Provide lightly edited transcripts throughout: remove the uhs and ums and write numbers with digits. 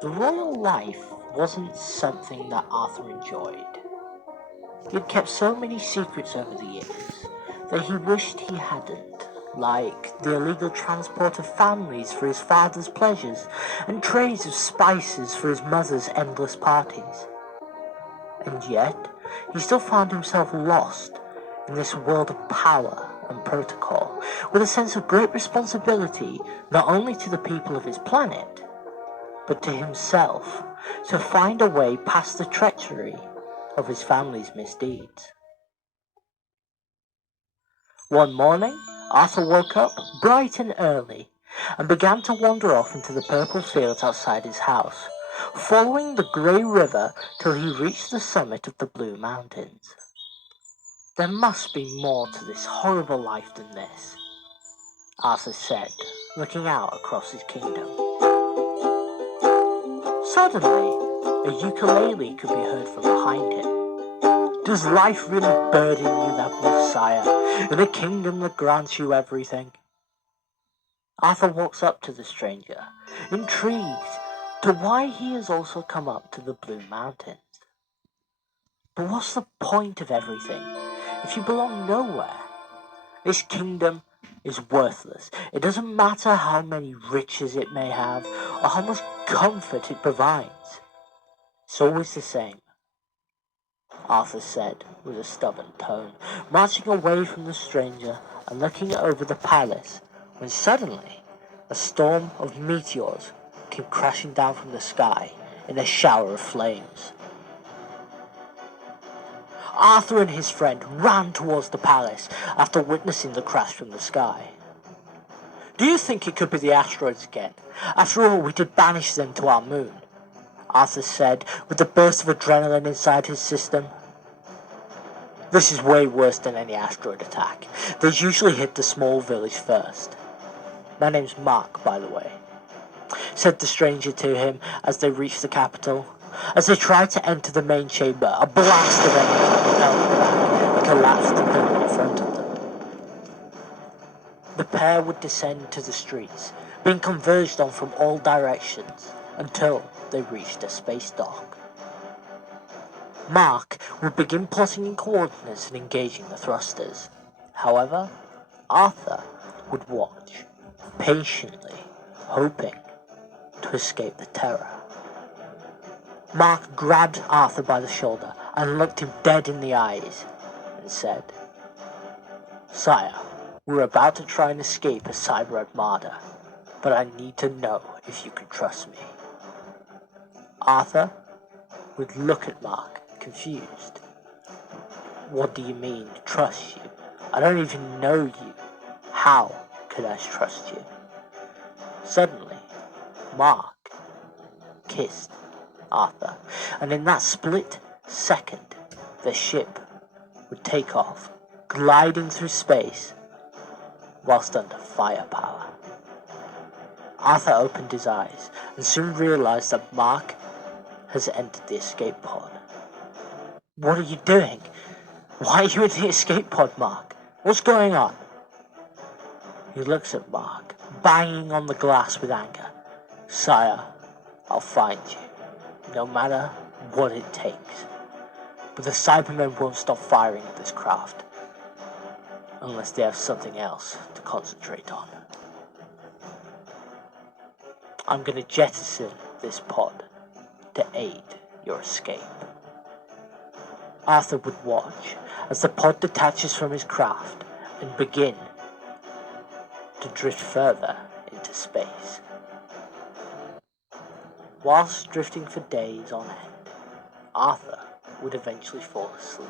The royal life wasn't something that Arthur enjoyed. He had kept so many secrets over the years that he wished he hadn't, like the illegal transport of families for his father's pleasures and trays of spices for his mother's endless parties. And yet, he still found himself lost in this world of power and protocol, with a sense of great responsibility not only to the people of his planet, but to himself, to find a way past the treachery of his family's misdeeds. One morning, Arthur woke up bright and early and began to wander off into the purple fields outside his house, following the grey river till he reached the summit of the Blue Mountains. There must be more to this horrible life than this, Arthur said, looking out across his kingdom. Suddenly, a ukulele could be heard from behind him. Does life really burden you that much, sire, in a kingdom that grants you everything? Arthur walks up to the stranger, intrigued to why he has also come up to the Blue Mountains. But what's the point of everything if you belong nowhere? This kingdom is worthless. It doesn't matter how many riches it may have or how much comfort it provides. It's always the same, Arthur said with a stubborn tone, marching away from the stranger and looking over the palace, when suddenly a storm of meteors came crashing down from the sky in a shower of flames. Arthur and his friend ran towards the palace after witnessing the crash from the sky. Do you think it could be the asteroids again? After all, we did banish them to our moon, Arthur said with a burst of adrenaline inside his system. This is way worse than any asteroid attack. They usually hit the small village first. My name's Mark, by the way, said the stranger to him as they reached the capital. As they tried to enter the main chamber, a blast of energy propelled them back and collapsed the building in front of them. The pair would descend to the streets, being converged on from all directions, until they reached a space dock. Mark would begin plotting in coordinates and engaging the thrusters. However, Arthur would watch, patiently, hoping to escape the terror. Mark grabbed Arthur by the shoulder and looked him dead in the eyes and said, Sire, we're about to try and escape a cyber armada, but I need to know if you can trust me. Arthur would look at Mark, confused. What do you mean, trust you? I don't even know you. How could I trust you? Suddenly, Mark kissed Arthur, and in that split second, the ship would take off, gliding through space, whilst under firepower. Arthur opened his eyes, and soon realized that Mark has entered the escape pod. What are you doing? Why are you in the escape pod, Mark? What's going on? He looks at Mark, banging on the glass with anger. Sire, I'll find you, no matter what it takes. But the Cybermen won't stop firing at this craft, unless they have something else to concentrate on. I'm gonna jettison this pod to aid your escape. Arthur would watch as the pod detaches from his craft and begin to drift further into space. Whilst drifting for days on end, Arthur would eventually fall asleep.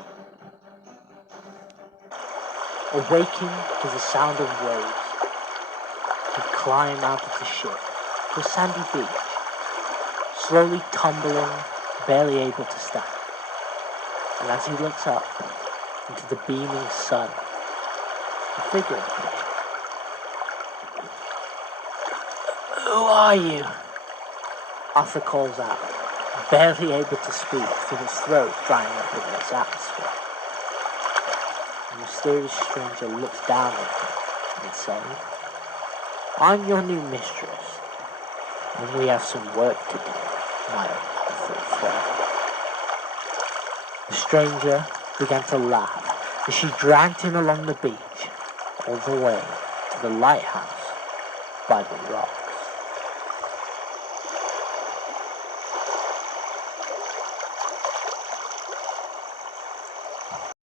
Awaking to the sound of waves, he'd climb out of the ship to a sandy beach, slowly tumbling, barely able to stand. And as he looks up into the beaming sun, a figure appears. Who are you? Arthur calls out, barely able to speak with his throat drying up in its atmosphere. The mysterious stranger looks down at him and says, I'm your new mistress, and we have some work to do, my unhelpful friend." The stranger began to laugh as she dragged him along the beach all the way to the lighthouse by the rock.